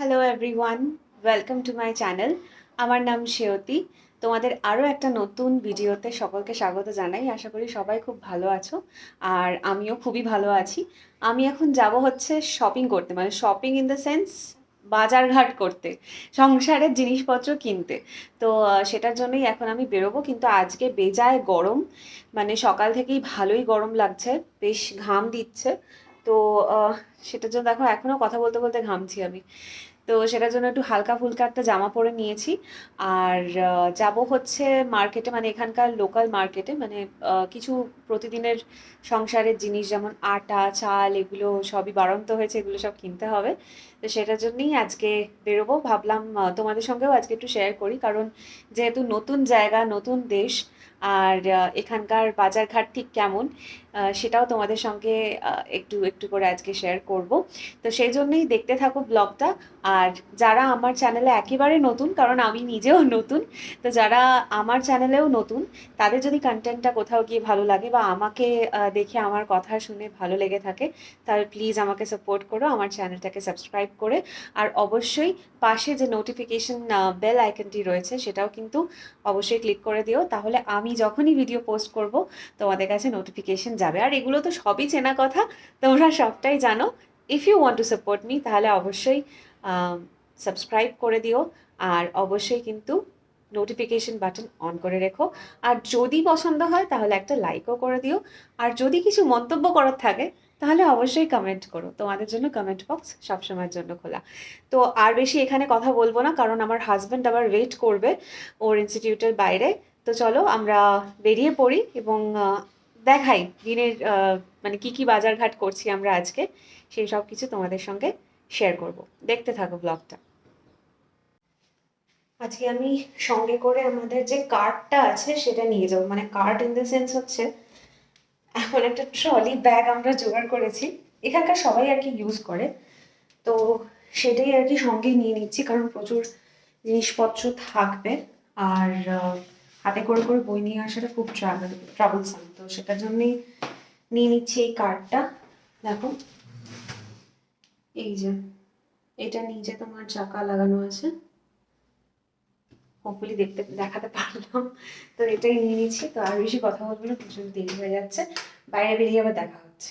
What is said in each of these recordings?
Hello everyone welcome to my channel আমার নাম শেয়তী তোমাদের আরও একটা নতুন ভিডিওতে সকলকে স্বাগত জানাই। আশা করি সবাই খুব ভালো আছো, আর আমিও খুবই ভালো আছি। আমি এখন যাব হচ্ছে শপিং করতে মানে শপিং ইন দ্য সেন্স বাজারঘাট করতে, সংসারের জিনিসপত্র কিনতে। তো সেটার জন্যই এখন আমি বেরোবো, কিন্তু আজকে বেজায় গরম মানে সকাল থেকেই ভালোই গরম লাগছে, বেশ ঘাম দিচ্ছে। তো সেটার জন্য দেখো এখনও কথা বলতে বলতে ঘামছি আমি। তো সেটার জন্য একটু হালকা ফুলকা একটা জামা পরে নিয়েছি। আর যাব হচ্ছে মার্কেটে মানে এখানকার লোকাল মার্কেটে মানে কিছু প্রতিদিনের সংসারের জিনিস যেমন আটা, চাল, এগুলো সবই বাড়ন্ত হয়েছে, এগুলো সব কিনতে হবে। তো সেটার জন্যই আজকে বেরোবো। ভাবলাম তোমাদের সঙ্গেও আজকে একটু শেয়ার করি। কারণ যেহেতু নতুন জায়গা, নতুন দেশ আর এখানকার বাজারঘাট ঠিক কেমন? সেটাও তোমাদের সঙ্গে একটু একটু করে আজকে শেয়ার করব। তো সেই জন্যই দেখতে থাকো ব্লগটা আর যারা আমার চ্যানেলে একেবারে নতুন, কারণ আমি নিজেও নতুন, তো যারা আমার চ্যানেলেও নতুন, তাদের যদি কন্টেন্টটা কোথাও গিয়ে ভালো লাগে বা আমাকে দেখে আমার কথা শুনে ভালো লেগে থাকে, তাহলে প্লিজ আমাকে সাপোর্ট করো, আমার চ্যানেলটাকে সাবস্ক্রাইব করে। আর অবশ্যই পাশে যে নোটিফিকেশন বেল আইকনটি রয়েছে, সেটাও কিন্তু অবশ্যই ক্লিক করে দিও। তাহলে আমি যখনই ভিডিও পোস্ট করব, তোমাদের কাছে নোটিফিকেশন যাবে। আর এগুলো তো সবই চেনা কথা, তোমরা সবটাই জানো। If you want to support me তাহলে অবশ্যই সাবস্ক্রাইব করে দিও। আর অবশ্যই কিন্তু নোটিফিকেশন বাটন অন করে রেখো। আর যদি পছন্দ হয়, তাহলে একটা লাইকও করে দিও। আর যদি কিছু মন্তব্য করার থাকে, তাহলে অবশ্যই কমেন্ট করো। তোমাদের জন্য কমেন্ট বক্স সবসময়ের জন্য খোলা। তো আর বেশি এখানে কথা বলব না, কারণ আমার হাজব্যান্ড আবার ওয়েট করবে ওর ইনস্টিটিউটের বাইরে। তো চলো আমরা বেরিয়ে পড়ি এবং দেখাই দিনের মানে কি কি বাজারঘাট করছি আমরা আজকে, সেই সব কিছু তোমাদের সঙ্গে শেয়ার করব। দেখতে থাকো ব্লগটা আজকে আমি সঙ্গে করে আমাদের যে কার্ডটা আছে সেটা নিয়ে যাব। মানে কার্ড ইন দ্য সেন্স হচ্ছে এখন একটা ট্রলি ব্যাগ আমরা জোগাড় করেছি। এখানকার সবাই আর কি ইউজ করে। তো সেটাই আর কি সঙ্গে নিয়ে নিচ্ছি, কারণ প্রচুর জিনিসপত্র থাকবে। আর হাতে করে করে বই নিয়ে আসাটা খুব ট্রাভেল ট্রাভেলসাম তো সেটার জন্যই নিয়ে নিচ্ছি এই কার্ডটা দেখো। এই যে, এটা নিচে তোমার চাকা লাগানো আছে। হোপফুলি দেখতে, দেখাতে পারলাম। তো এটাই নিয়ে নিচ্ছি। তো আর বেশি কথা বলব না প্রচুর দেরি হয়ে যাচ্ছে। বাইরে বেরিয়ে আবার দেখা হচ্ছে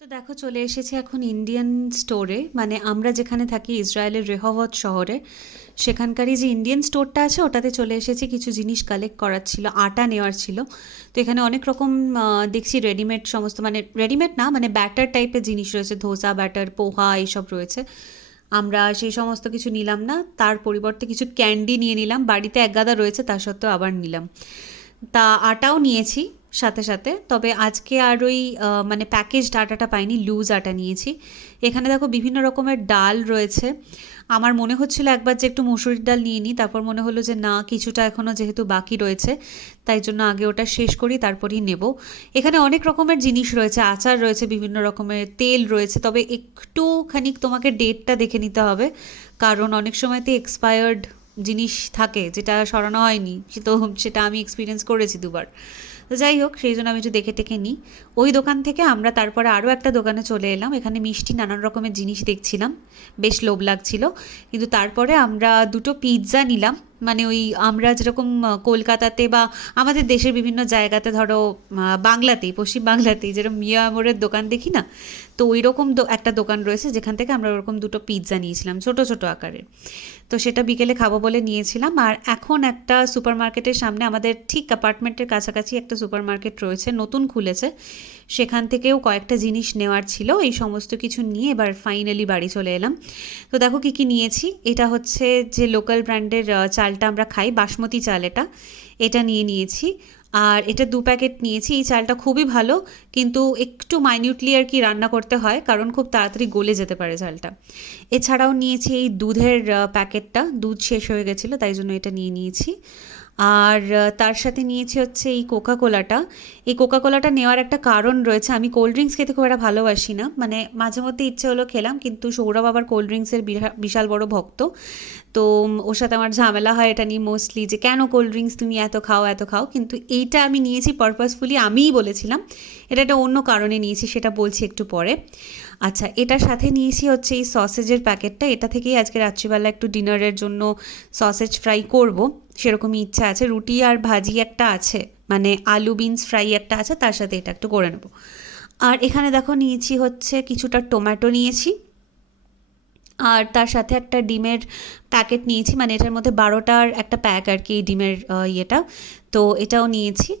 তো দেখো চলে এসেছি এখন ইন্ডিয়ান স্টোরে মানে আমরা যেখানে থাকি ইসরায়েলের রেহবত শহরে, সেখানকারই যে ইন্ডিয়ান স্টোরটা আছে, ওটাতে চলে এসেছি কিছু জিনিস কালেক্ট করার ছিল, আটা নেওয়ার ছিল। তো এখানে অনেক রকম দেখছি রেডিমেড সমস্ত মানে রেডিমেড না মানে ব্যাটার টাইপের জিনিস রয়েছে, ধোসা ব্যাটার পোহা, এইসব রয়েছে। আমরা সেই সমস্ত কিছু নিলাম না, তার পরিবর্তে কিছু ক্যান্ডি নিয়ে নিলাম, বাড়িতে এক গাদা রয়েছে, তা সত্ত্বেও আবার নিলাম। তা আটাও নিয়েছি সাথে সাথে। তবে আজকে আর ওই মানে প্যাকেজ আটাটা পাইনি লুজ আটা নিয়েছি। এখানে দেখো বিভিন্ন রকমের ডাল রয়েছে। আমার মনে হচ্ছিল একবার যে একটু মুসুরির ডাল নিয়ে নিই, তারপর মনে হলো যে না, কিছুটা এখনও যেহেতু বাকি রয়েছে, তাই জন্য আগে ওটা শেষ করি, তারপরেই নেব। এখানে অনেক রকমের জিনিস রয়েছে, আচার রয়েছে, বিভিন্ন রকমের তেল রয়েছে, তবে একটুখানি তোমাকে ডেটটা দেখে নিতে হবে। কারণ অনেক সময়তে এক্সপায়ার্ড জিনিস থাকে, যেটা সরানো হয়নি তো, সেটা আমি এক্সপিরিয়েন্স করেছি দুবার। তো যাই হোক, সেই জন্য আমি একটু দেখে টেকে নিই। ওই দোকান থেকে আমরা তারপরে আরও একটা দোকানে চলে এলাম। এখানে মিষ্টি নানান রকমের জিনিস দেখছিলাম। বেশ লোভ লাগছিল। কিন্তু তারপরে আমরা দুটো পিৎজা নিলাম। মানে ওই আমরা যেরকম কলকাতাতে বা আমাদের দেশের বিভিন্ন জায়গাতে, ধরো বাংলাতেই পশ্চিম বাংলাতেই যেরকম মিয়া মোড়ের দোকান দেখি না? তো ওই রকম একটা দোকান রয়েছে। যেখান থেকে আমরা ওরকম দুটো পিৎজা নিয়েছিলাম, ছোট ছোট আকারের। তো সেটা বিকেলে খাব বলে নিয়েছিলাম। আর এখন একটা সুপার মার্কেটের সামনে আমাদের ঠিক অ্যাপার্টমেন্টের কাছাকাছি একটা সুপার মার্কেট রয়েছে, নতুন খুলেছে। সেখান থেকেও কয়েকটা জিনিস নেওয়ার ছিল, এই সমস্ত কিছু নিয়ে এবার ফাইনালি বাড়ি চলে এলাম। তো দেখো কী কী নিয়েছি, এটা হচ্ছে যে লোকাল ব্র্যান্ডের চালটা আমরা খাই, বাসমতি চাল এটা। এটা নিয়ে নিয়েছি। আর এটা দু প্যাকেট নিয়েছি, এই চালটা খুবই ভালো, কিন্তু একটু মাইনিউটলি আর কি রান্না করতে হয়, কারণ খুব তাড়াতাড়ি গলে যেতে পারে চালটা। এছাড়াও নিয়েছি এই দুধের প্যাকেটটা, দুধ শেষ হয়ে গেছিল, তাই জন্য এটা নিয়ে নিয়েছি। আর তার সাথে নিয়েছি হচ্ছে এই কোকা কোলাটা এই কোকা কোলাটা নেওয়ার একটা কারণ রয়েছে, আমি কোল্ড ড্রিঙ্কস খেতে খুব একটা ভালোবাসি না। মানে মাঝে মধ্যে ইচ্ছে হলো খেলাম, কিন্তু সৌরভ আবার কোল্ড ড্রিঙ্কসের বিশাল বড় ভক্ত। তো ওর সাথে আমার ঝামেলা হয় এটা নিয়ে মোস্টলি যে, কেন কোল্ড ড্রিঙ্কস তুমি এত খাও এত খাও। কিন্তু এইটা আমি নিয়েছি পারপাসফুলি আমিই বলেছিলাম। এটা একটা অন্য কারণে নিয়েছি, সেটা বলছি একটু পরে। আচ্ছা এটার সাথে নিয়েছি হচ্ছে এই সসেজের প্যাকেটটা। এটা থেকেই আজকে রাত্রিবেলা একটু ডিনারের জন্য সসেজ ফ্রাই করব। সেরকমই ইচ্ছা আছে। রুটি আর ভাজি একটা আছে মানে আলু বিনস ফ্রাই একটা আছে, তার সাথে এটা একটু করে নেব। আর এখানে দেখো নিয়েছি হচ্ছে কিছুটা টমেটো নিয়েছি। আর তার সাথে একটা ডিমের প্যাকেট নিয়েছি মানে এটার মধ্যে বারোটার একটা প্যাক আর কি ডিমের ইয়েটা। তো এটাও নিয়েছি।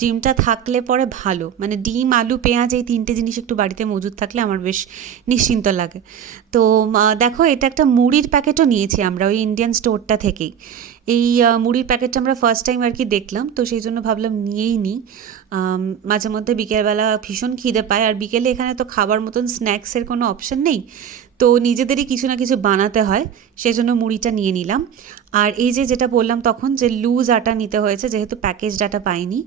ডিমটা থাকলে পরে ভালো। মানে ডিম, আলু, পেঁয়াজ এই তিনটে জিনিস একটু বাড়িতে মজুদ থাকলে আমার বেশ নিশ্চিন্ত লাগে। তো দেখো, এটা একটা মুড়ির প্যাকেটও নিয়েছি আমরা ওই ইন্ডিয়ান স্টোরটা থেকেই। এই মুড়ির প্যাকেটটা আমরা ফার্স্ট টাইম আর কি দেখলাম, তো সেই জন্য ভাবলাম নিয়েই নিই মাঝে মধ্যে বিকেলবেলা ভীষণ খিদে পায়, আর বিকেলে এখানে তো খাবার মতন স্ন্যাক্সের কোনো অপশন নেই। তো নিজেদেরই কিছু না কিছু বানাতে হয়, সেজন্য মুড়িটা নিয়ে নিলাম। আর এই যে যেটা বললাম তখন যে লুজ আটা নিতে হয়েছে, যেহেতু প্যাকেজ ডাটা পাইনি।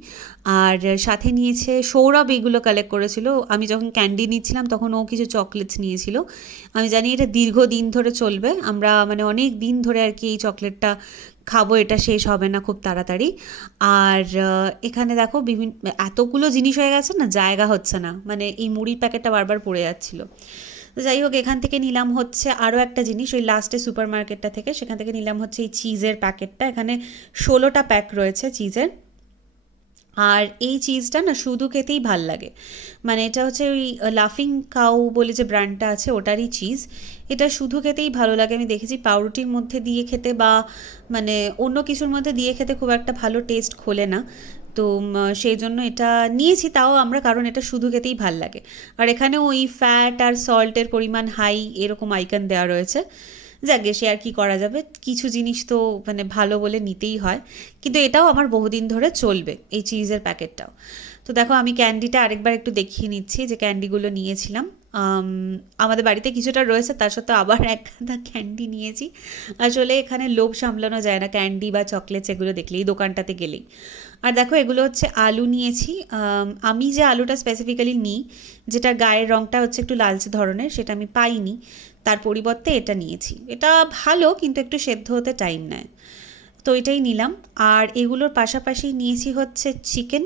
আর সাথে নিয়েছে সৌরভ এইগুলো কালেক্ট করেছিল। আমি যখন ক্যান্ডি নিচ্ছিলাম তখন ও কিছু চকলেটস নিয়েছিল। আমি জানি এটা দীর্ঘদিন ধরে চলবে। আমরা মানে অনেক দিন ধরে আর কি এই চকলেটটা খাব, এটা শেষ হবে না খুব তাড়াতাড়ি। আর এখানে দেখো বিভিন্ন এতগুলো জিনিস হয়ে গেছে না, জায়গা হচ্ছে না। মানে এই মুড়ির প্যাকেটটা বারবার পড়ে যাচ্ছিল। তো যাই হোক, এখান থেকে নিলাম হচ্ছে আরও একটা জিনিস, ওই লাস্টে সুপার মার্কেটটা থেকে। সেখান থেকে নিলাম হচ্ছে এই চিজের প্যাকেটটা এখানে ষোলোটা প্যাক রয়েছে চিজের আর এই চিজটা না শুধু খেতেই ভালো লাগে। মানে এটা হচ্ছে ওই লাফিং কাউ বলে যে ব্র্যান্ডটা আছে, ওটারই চিজ এটা শুধু খেতেই ভালো লাগে। আমি দেখেছি পাউরুটির মধ্যে দিয়ে খেতে বা মানে অন্য কিছুর মধ্যে দিয়ে খেতে খুব একটা ভালো টেস্ট খোলে না। তো সেই জন্য এটা নিয়েছি, তাও আমরা, কারণ এটা শুধু খেতেই ভালো লাগে। আর এখানে ওই ফ্যাট আর সল্টের পরিমাণ হাই এরকম আইকন দেওয়া রয়েছে। যাকে সে আর কি করা যাবে। কিছু জিনিস তো মানে ভালো বলে নিতেই হয়। কিন্তু এটাও আমার বহুদিন ধরে চলবে, এই চিজের প্যাকেটটাও তো দেখো, আমি ক্যান্ডিটা আরেকবার একটু দেখিয়ে নিচ্ছি, যে ক্যান্ডিগুলো নিয়েছিলাম। আমাদের বাড়িতে কিছুটা রয়েছে, তার সত্ত্বেও আবার এক গাদা ক্যান্ডি নিয়েছি। আসলে এখানে লোভ সামলানো যায় না ক্যান্ডি বা চকলেটস এগুলো দেখলেই, দোকানটাতে গেলেই। আর দেখো, এগুলো হচ্ছে আলু নিয়েছি। আমি যে আলুটা স্পেসিফিক্যালি নিই যেটা গায়ের রঙটা হচ্ছে একটু লালচে ধরনের, সেটা আমি পাইনি। তার পরিবর্তে এটা নিয়েছি। এটা ভালো, কিন্তু একটু সেদ্ধ হতে টাইম নেয়। তো এটাই নিলাম। আর এগুলোর পাশাপাশি নিয়েছি হচ্ছে চিকেন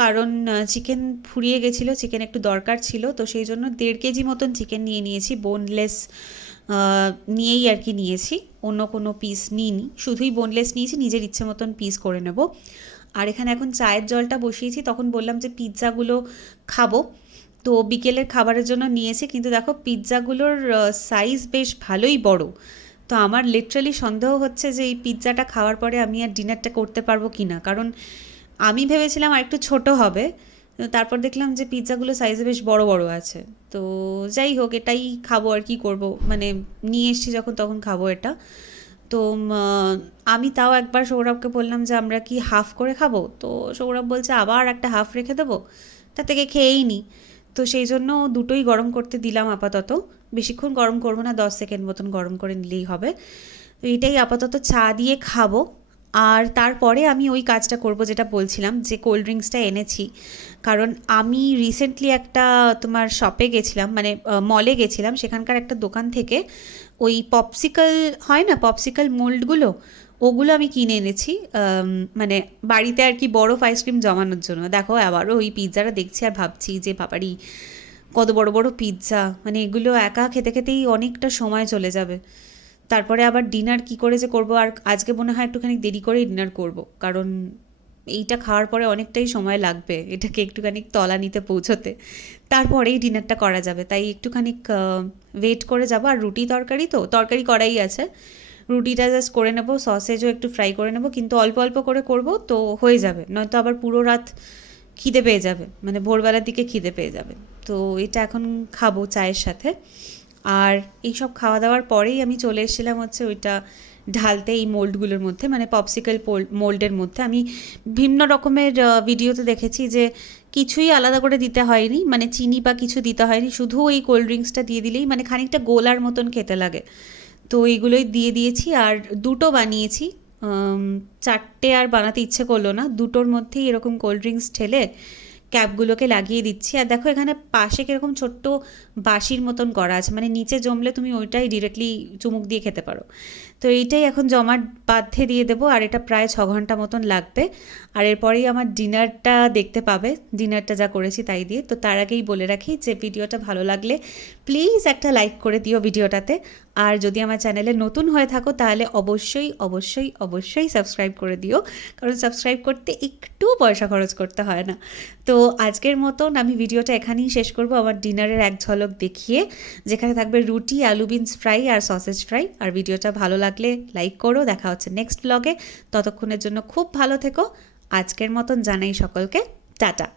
কারণ চিকেন ফুরিয়ে গেছিল চিকেন একটু দরকার ছিল, তো সেই জন্য দেড় কেজি মতন চিকেন নিয়ে নিয়েছি বোনলেস নিয়েই আর কি নিয়েছি। অন্য কোনো পিস নিইনি। শুধুই বোনলেস নিয়েছি, নিজের ইচ্ছে মতন পিস করে নেব। আর এখানে এখন চায়ের জলটা বসিয়েছি, তখন বললাম যে পিৎজাগুলো খাব। তো বিকেলের খাবারের জন্য নিয়েছি, কিন্তু দেখো পিৎজাগুলোর সাইজ বেশ ভালোই বড়। তো আমার লিটারালি সন্দেহ হচ্ছে যে এই পিৎজাটা খাওয়ার পরে আমি আর ডিনারটা করতে পারব কি না কারণ আমি ভেবেছিলাম আর একটু ছোট হবে তারপর দেখলাম যে পিৎজাগুলো সাইজে বেশ বড় বড় আছে। তো যাই হোক, এটাই খাব আর কি করব। মানে নিয়ে এসেছি যখন, তখন খাব এটা। তো আমি তাও একবার সৌরভকে বললাম যে, আমরা কি হাফ করে খাব? তো সৌরভ বলছে, আবার একটা হাফ রেখে দেবো? তার থেকে খেয়েই নি। তো সেই জন্য দুটোই গরম করতে দিলাম আপাতত। বেশিক্ষণ গরম করব না, দশ সেকেন্ড মতন গরম করে নিলেই হবে। তো এটাই আপাতত চা দিয়ে খাব। আর তারপরে আমি ওই কাজটা করব যেটা বলছিলাম, যে কোল্ড ড্রিঙ্কসটা এনেছি। কারণ আমি রিসেন্টলি একটা তোমার শপে গেছিলাম মানে মলে গেছিলাম, সেখানকার একটা দোকান থেকে ওই পপসিকল হয় না পপসিকল মোল্ডগুলো ওগুলো আমি কিনে এনেছি মানে বাড়িতে আর কি বরফ আইসক্রিম জমানোর জন্য। দেখো, আবারও ওই পিৎজাটা দেখছি আর ভাবছি যে বাবারই কত বড় বড় পিৎজা মানে এগুলো একা খেতে খেতেই অনেকটা সময় চলে যাবে। তারপরে আবার ডিনার কি করে যে করব? আর আজকে মনে হয় একটুখানি দেরি করেই ডিনার করব। কারণ এইটা খাওয়ার পরে অনেকটাই সময় লাগবে এটাকে একটুখানি তলা নিতে পৌঁছতে। তারপরেই ডিনারটা করা যাবে। তাই একটুখানি ওয়েট করে যাব। আর রুটি তরকারি তো, তরকারি করাই আছে। রুটিটা জাস্ট করে নেব সসেজও একটু ফ্রাই করে নেব। কিন্তু অল্প অল্প করে করব তো হয়ে যাবে। নয়তো আবার পুরো রাত খিদে পেয়ে যাবে। মানে ভোরবেলার দিকে খিদে পেয়ে যাবে। তো এটা এখন খাব চায়ের সাথে। আর এইসব খাওয়া দাওয়ার পরেই আমি চলে এসেছিলাম হচ্ছে ওইটা ঢালতে এই মোল্ডগুলোর মধ্যে মানে পপসিকল মোল্ডের মধ্যে। আমি ভিন্ন রকমের ভিডিওতে দেখেছি যে কিছুই আলাদা করে দিতে হয়নি মানে চিনি বা কিছু দিতে হয়নি, শুধু এই কোল্ড ড্রিঙ্কসটা দিয়ে দিলেই মানে খানিকটা গোলার মতন খেতে লাগে। তো এইগুলোই দিয়ে দিয়েছি আর দুটো বানিয়েছি চারটে আর বানাতে ইচ্ছে করল না। দুটোর মধ্যেই এরকম কোল্ড ড্রিঙ্কস ঢেলে ক্যাপগুলোকে লাগিয়ে দিচ্ছি। আর দেখো এখানে পাশে কীরকম ছোট্ট বাঁশির মতন করা আছে। মানে নিচে জমলে তুমি ওইটাই ডিরেক্টলি চুমুক দিয়ে খেতে পারো। তো এইটাই এখন জমাট বাধ্যে দিয়ে দেবো, আর এটা প্রায় ছ ঘণ্টা মতন লাগবে। আর এরপরেই আমার ডিনারটা দেখতে পাবে, ডিনারটা যা করেছি তাই দিয়ে। তো তার আগেই বলে রাখি যে ভিডিওটা ভালো লাগলে প্লিজ একটা লাইক করে দিও ভিডিওটাতে। আর যদি আমার চ্যানেলে নতুন হয়ে থাকো তাহলে অবশ্যই অবশ্যই অবশ্যই সাবস্ক্রাইব করে দিও। কারণ সাবস্ক্রাইব করতে একটু পয়সা খরচ করতে হয় না। তো আজকের মতন আমি ভিডিওটা এখানেই শেষ করব, আমার ডিনারের এক ঝলক দেখিয়ে। যেখানে থাকবে রুটি, আলু বিনস ফ্রাই আর সসেজ ফ্রাই। আর ভিডিওটা ভালো লাগলে লাইক করো, দেখা হচ্ছে নেক্সট ব্লগে ততক্ষণের জন্য খুব ভালো থেকো। আজকের মতন জানাই সকলকে। টাটা।